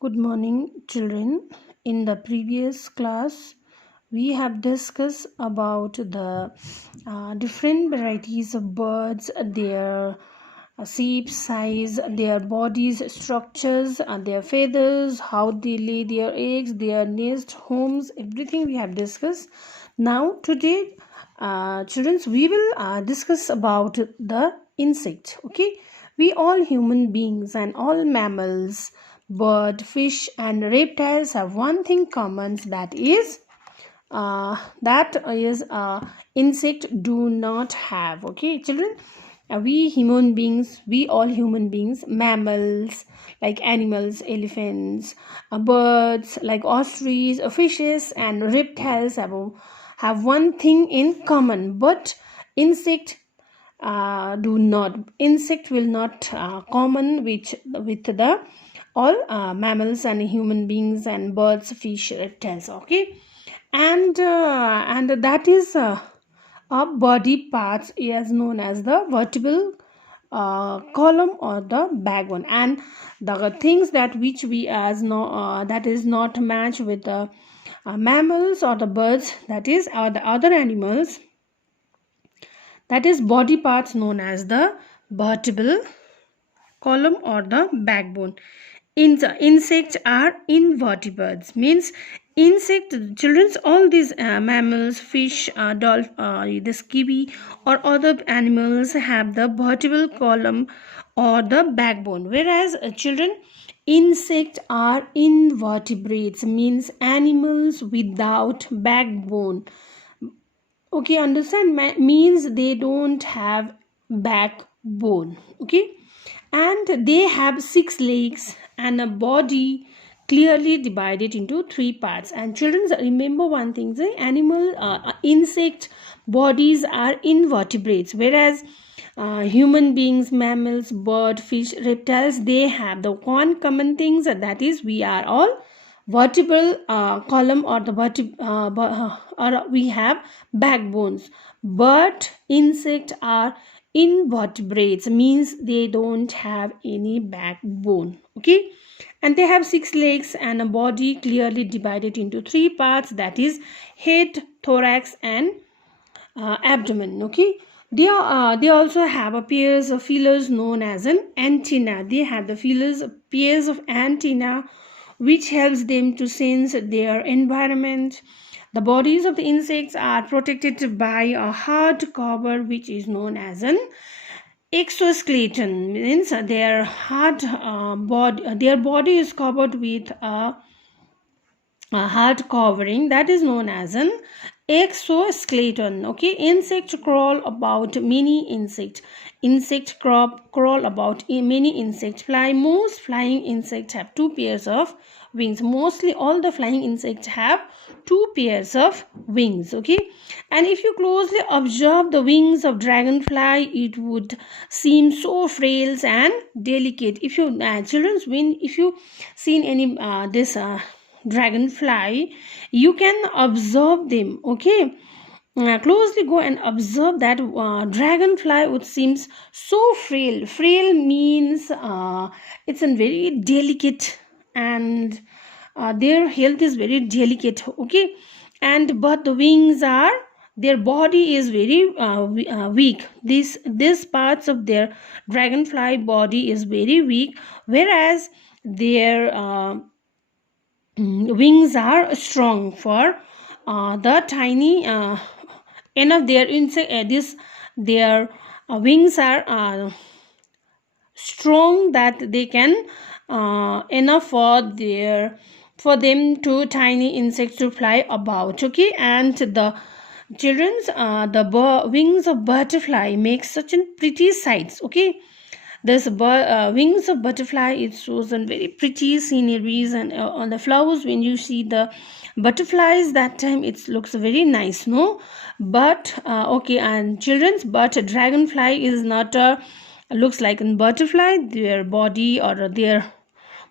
Good morning, children. In the previous class, we have discussed about the different varieties of birds, their shape, size, their bodies, structures, their feathers, how they lay their eggs, their nest, homes, everything we have discussed. Now, today, children, we will discuss about the insect. Okay, we all human beings and all mammals, bird, fish, and reptiles have one thing common, that is insect do not have. Okay, children, we human beings, we all human beings, mammals like animals, elephants, birds like ostriches, fishes, and reptiles have one thing in common, but insect do not. Insect will not common with the all mammals and human beings and birds, fish, reptiles. Okay, and that is a body parts is known as the vertebral column or the backbone, and the things that which we as no that is not matched with the mammals or the birds, that is the other animals, that is body parts known as the vertebral column or the backbone. Insects are invertebrates, means insect children's all these mammals, fish, this kiwi or other animals have the vertebral column or the backbone, whereas children, insects are invertebrates, means animals without backbone. Okay, understand? Means they don't have backbone. Okay, and they have 6 legs and a body clearly divided into 3 parts. And children, remember one thing: the animal insect bodies are invertebrates, whereas human beings, mammals, bird, fish, reptiles, they have the one common things, that is we are all vertebral column or the or we have backbones. But insects are invertebrates, means they don't have any backbone. Okay, and they have 6 legs and a body clearly divided into 3 parts, that is head, thorax, and abdomen. Okay, they also have a pairs of feelers known as an antenna. They have the feelers, pairs of antenna, which helps them to sense their environment. The bodies of the insects are protected by a hard cover, which is known as an exoskeleton, means their hard their body is covered with a hard covering, that is known as an exoskeleton. Okay, insects crawl about many insects crawl about many insects, fly. Most flying insects have 2 pairs of wings. Mostly all the flying insects have 2 pairs of wings. Okay, and if you closely observe the wings of dragonfly, it would seem so frail and delicate. If you children's, when if you seen any this dragonfly, you can observe them. Okay, closely go and observe that dragonfly would seems so frail means it's a very delicate, and their health is very delicate. Okay, and but the wings are, their body is very weak. This parts of their dragonfly body is very weak, whereas their wings are strong for the tiny end of their insect. Their wings are strong, that they can enough for them to tiny insects to fly about. Okay, and the children's wings of butterfly make such a pretty sights. Okay, this wings of butterfly, it shows a very pretty sceneries, and on the flowers when you see the butterflies, that time it looks very nice, no? But okay, and children's, but dragonfly is not a looks like a butterfly. Their body or their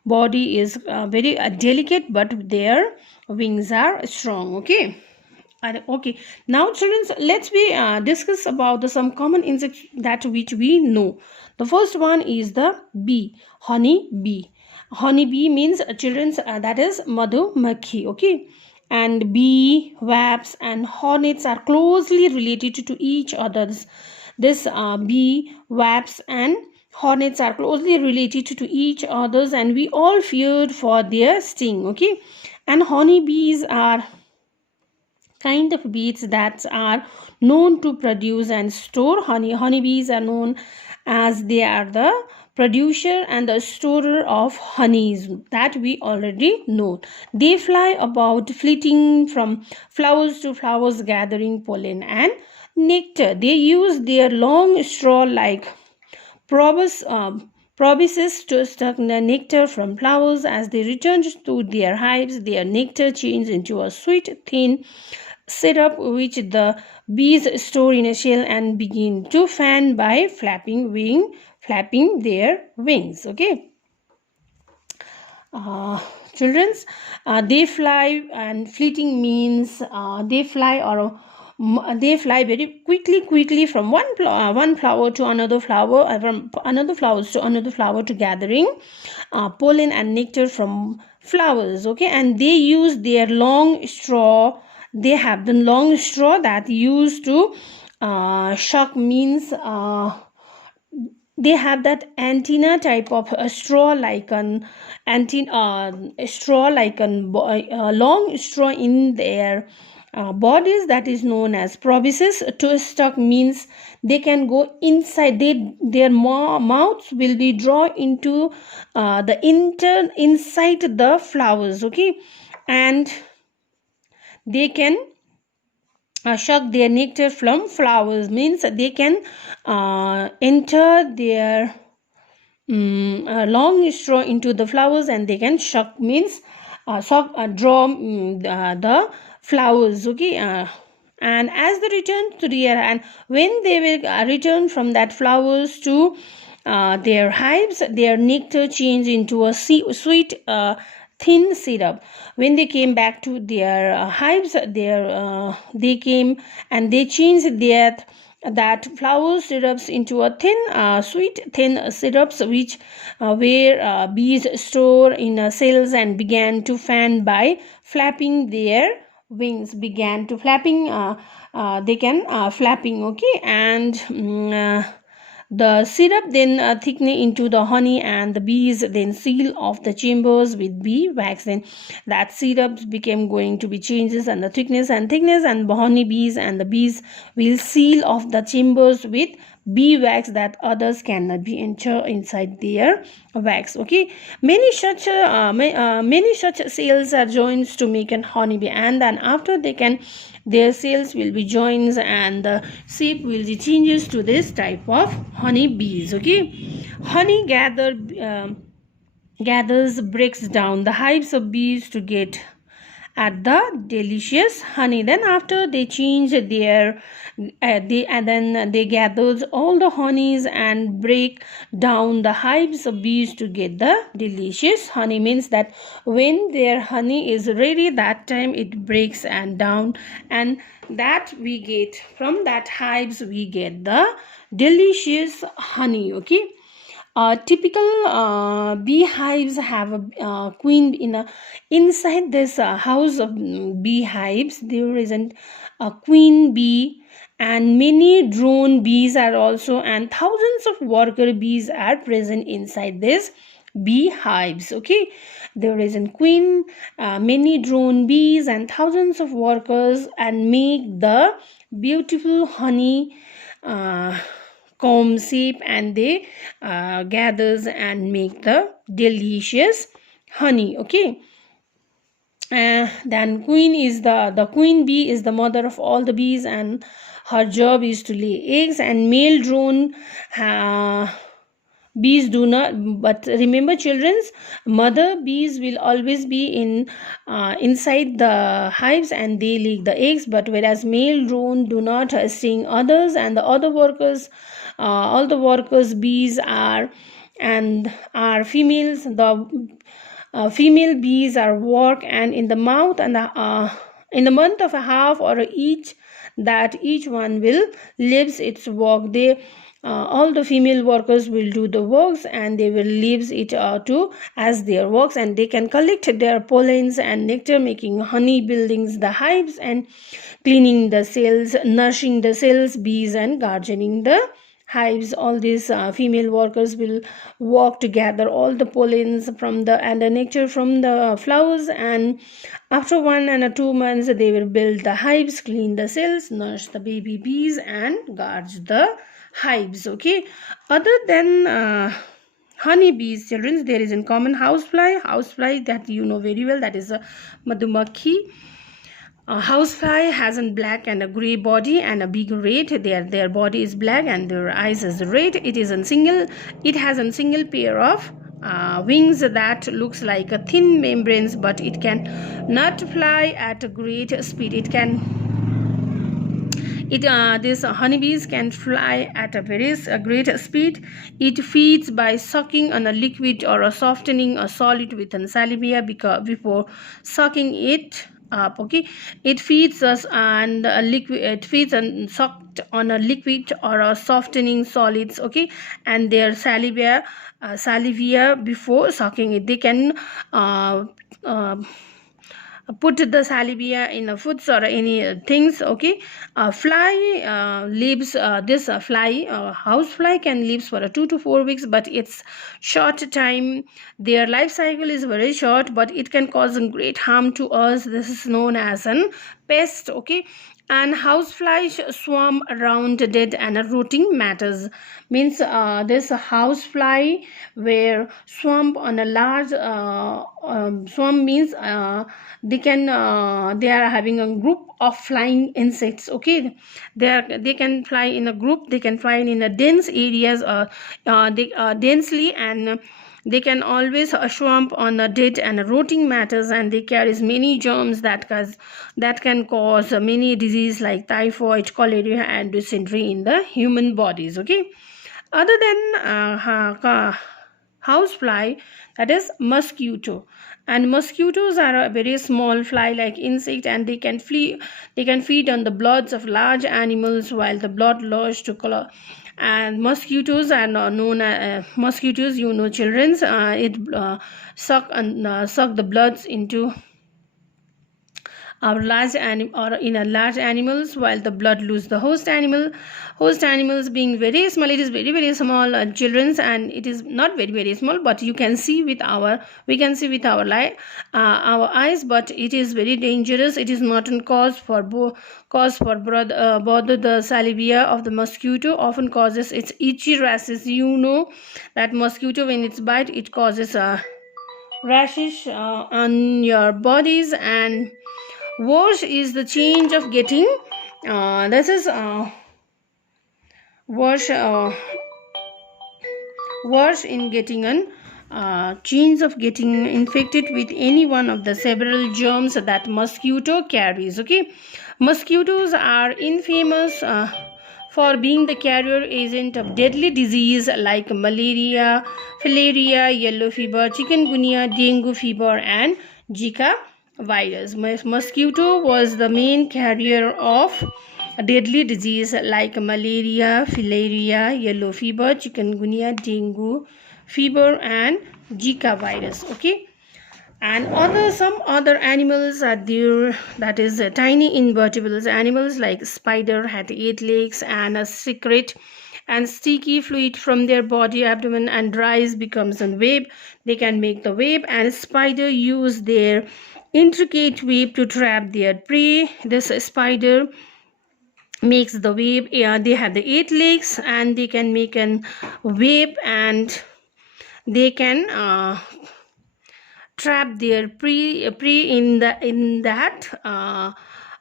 body is very delicate, but their wings are strong. Okay, okay, now children, let's we discuss about some common insects that which we know. The first one is the bee, honey bee. Honeybee means children's, that is madhumakhi. Okay, and bee, wasps, and hornets are closely related to each others. This bee, wasps, and hornets are closely related to each others, and we all feared for their sting. Okay, and honeybees are kind of bees that are known to produce and store honey. Honeybees are known as they are the producer and the storer of honeys, that we already know. They fly about, flitting from flowers to flowers, gathering pollen and nectar. They use their long straw like proboscis to suck the nectar from flowers. As they return to their hives, their nectar changes into a sweet, thin syrup which the bees store in a shell and begin to fan by flapping their wings. Okay, children's, they fly, and fleeting means they fly, or they fly very quickly from one flower to another flower, from another flowers to another flower, to gathering pollen and nectar from flowers. Okay, and they use their long straw. They have the long straw that used to shock, means they have that antenna type of a straw, like an antenna, straw like a long straw in their bodies, that is known as proboscis. To stuck means they can go inside, their mouths will be drawn into the inside the flowers. Okay, and they can suck their nectar from flowers, means they can enter their long straw into the flowers, and they can suck, means draw the flowers. Okay, and as they return to their, and when they will return from that flowers to their hives, their nectar change into a sweet thin syrup. When they came back to their hives, they came and they changed that flower syrups into a thin sweet thin syrups, which where bees store in cells, and began to fan by flapping their wings. Began to flapping, they can flapping. Okay, and the syrup then thicken into the honey, and the bees then seal off the chambers with bee wax. Then that syrup became going to be changes, and the thickness, and the honey bees and the bees will seal off the chambers with bee wax, that others cannot be enter inside their wax. Okay, many such cells are joined to make an honeybee, and then after they can, their cells will be joined, and the shape will be changes to this type of honey bees. Okay, honey gathers, breaks down the hives of bees to get at the delicious honey. Then after they change their then they gathers all the honeys and break down the hives of bees to get the delicious honey. Means that when their honey is ready, that time it breaks and down, and that we get from that hives, we get the delicious honey. Okay, typical beehives have a queen inside this house of beehives. There is a queen bee, and many drone bees are also, and thousands of worker bees are present inside this beehives. Okay, there is a queen, many drone bees, and thousands of workers, and make the beautiful honey comb shape, and they gathers and make the delicious honey. Okay, then queen is the queen bee is the mother of all the bees, and her job is to lay eggs. And male drone bees do not, but remember children's, mother bees will always be inside the hives, and they lay the eggs. But whereas male drone do not sting others, and the other workers, all the workers bees are females. The female bees are work, and in the mouth, and in the month of a half or each, that each one will lives its work. They all the female workers will do the works, and they will leaves it to as their works, and they can collect their pollens and nectar, making honey, building the hives, and cleaning the cells, nourishing the cells, bees, and gardening the hives. All these female workers will work to gather all the pollens from the and the nectar from the flowers, and after 1 and 2 months they will build the hives, clean the cells, nurse the baby bees, and guard the hives. Okay, other than honeybees, children, there is in common housefly that you know very well, that is a madhumakhi. A housefly has a black and a gray body and a big red. Their body is black and their eyes is red. It has a single pair of wings that looks like a thin membranes, but it can not fly at a great speed. These honeybees can fly at a very great speed. It feeds by sucking on a liquid or a softening a solid with an salivia before sucking it up. Okay, it feeds us and a liquid. It feeds and sucked on a liquid or a softening solids. Okay, and their salivia before sucking it. They can put the salivia in a foods or any things. Okay, fly lives this fly house fly can live for 2 to 4 weeks, but it's short time. Their life cycle is very short, but it can cause a great harm to us. This is known as an pest. Okay, and houseflies swarm around dead and rotting matters. Means this housefly where swarm on a large swarm means they are having a group of flying insects. Okay, they can fly in a group, they can fly in a dense areas, they densely, and they can always swamp on a dead and rotting matters, and they carries many germs that can cause many disease like typhoid, cholera, and dysentery in the human bodies. Okay, other than housefly, that is mosquito. And mosquitoes are a very small fly like insect, and they can feed on the bloods of large animals, while the blood loss to color. And mosquitoes are known as mosquitoes, you know, children's it suck the bloods into our or in a large animals, while the blood lose the host animals being very small. It is very small, children's, and it is not very small, but we can see with our our eyes, but it is very dangerous. It is not a cause for bother. The salivia of the mosquito often causes its itchy rashes. You know that mosquito, when it's bite, it causes rashes on your bodies. And wash is the change of getting this is wash wash in getting an change of getting infected with any one of the several germs that mosquito carries. Okay, mosquitoes are infamous for being the carrier agent of deadly disease like malaria, filaria, yellow fever, chikungunya, dengue fever, and Zika virus. Mosquito was the main carrier of deadly disease like malaria, filaria, yellow fever, chikungunya, dengue fever, and Zika virus. Okay, and some other animals are there, that is tiny invertebrates. Animals like spider had 8 legs and a secret and sticky fluid from their body abdomen, and dries becomes a web. They can make the web, and spider use their intricate web to trap their prey. This spider makes the web. They have the 8 legs, and they can make an web, and they can trap their prey in that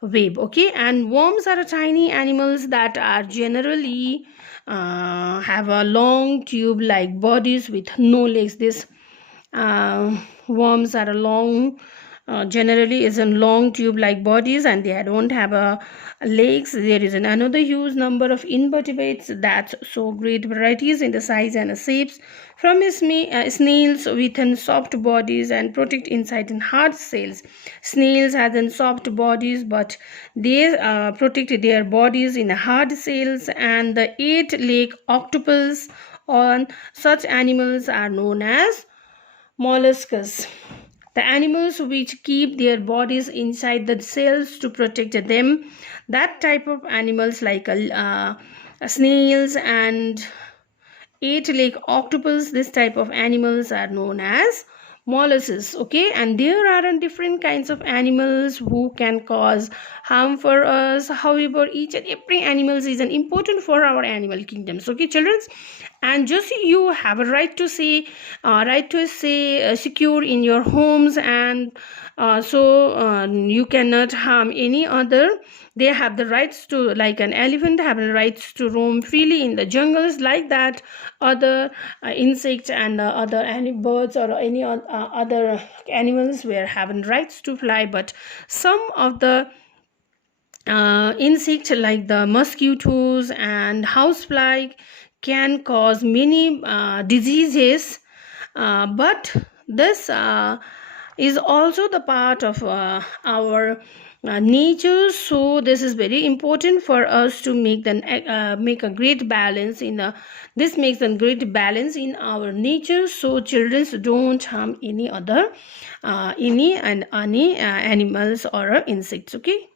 web. Okay, and worms are tiny animals that are generally have a long tube like bodies with no legs. This worms are long generally is in long tube like bodies, and they don't have legs. There is another huge number of invertebrates that show great varieties in the size and shapes, from snails with soft bodies and protect inside in hard shells. Snails have soft bodies, but they protect their bodies in hard shells. And the eight-leg octopus on such animals are known as mollusks, the animals which keep their bodies inside the cells to protect them. That type of animals like snails and eight-leg octopus, this type of animals are known as mollusks. Okay, and there are different kinds of animals who can cause harm for us. However, each and every animal is an important for our animal kingdoms. Okay, children, and just you have a right to say secure in your homes, and you cannot harm any other. They have the rights to, like an elephant have the rights to roam freely in the jungles, like that other insects and other birds or any other animals were having rights to fly. But some of the insects like the mosquitoes and housefly can cause many diseases, but this is also the part of our nature. So this is very important for us to make a great balance in this makes a great balance in our nature. So children, don't harm any other any animals or insects. Okay.